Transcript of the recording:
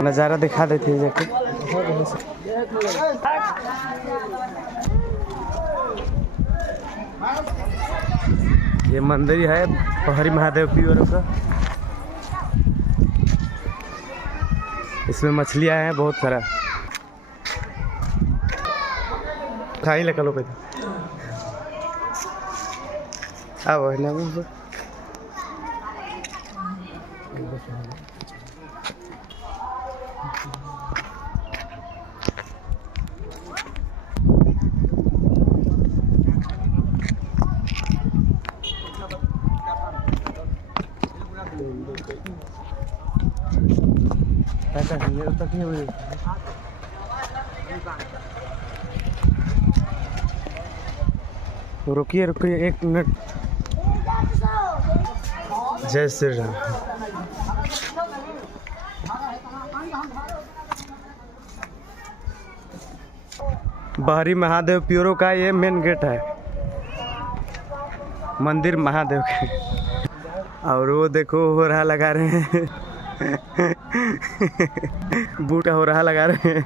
नज़ारा दिखा देते हैं जाके। ये मंदिर है पहाड़ी महादेव प्योरो का। इसमें मछलियां हैं बहुत सारा। खाई लगा लो अब है ना। रुकिए रुकिए 1 मिनट। जय श्री राम। बाहरी महादेव प्योरो का ये मेन गेट है, मंदिर महादेव के। और वो देखो हो रहा लगा रहे हैं बूटा हो रहा लगा रहे हैं।